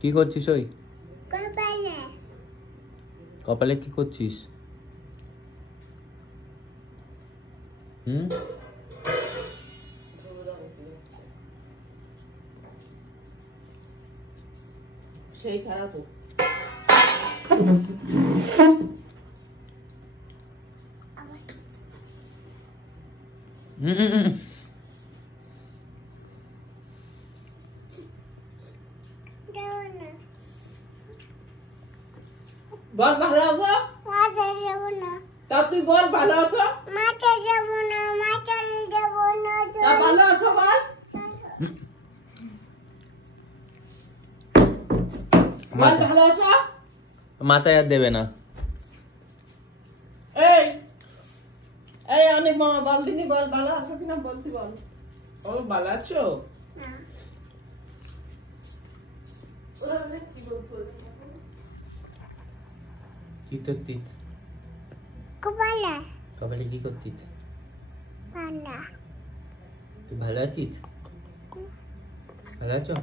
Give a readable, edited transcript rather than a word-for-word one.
কি করছিস ওই? কপালে। কপালে কি করছিস? সেই খারাপ বল ভালো আছো? মাঠে যাবো না। তা তুই বল ভালো আছো? মাঠে যাবো না, মাঠে যাবো না। তা ভালো আছো বল। বল ভালো আছো? মাথায় আর দেবে না। এই এই অনেক মামা বল দিনি, বল ভালো আছো কিনা বলতে বল। ও ভালো আছো? না। কি করতিস? কপালে। কপালে কি করতিস? পান্ডা। তুই ভালো আছিস? ভালো আছো?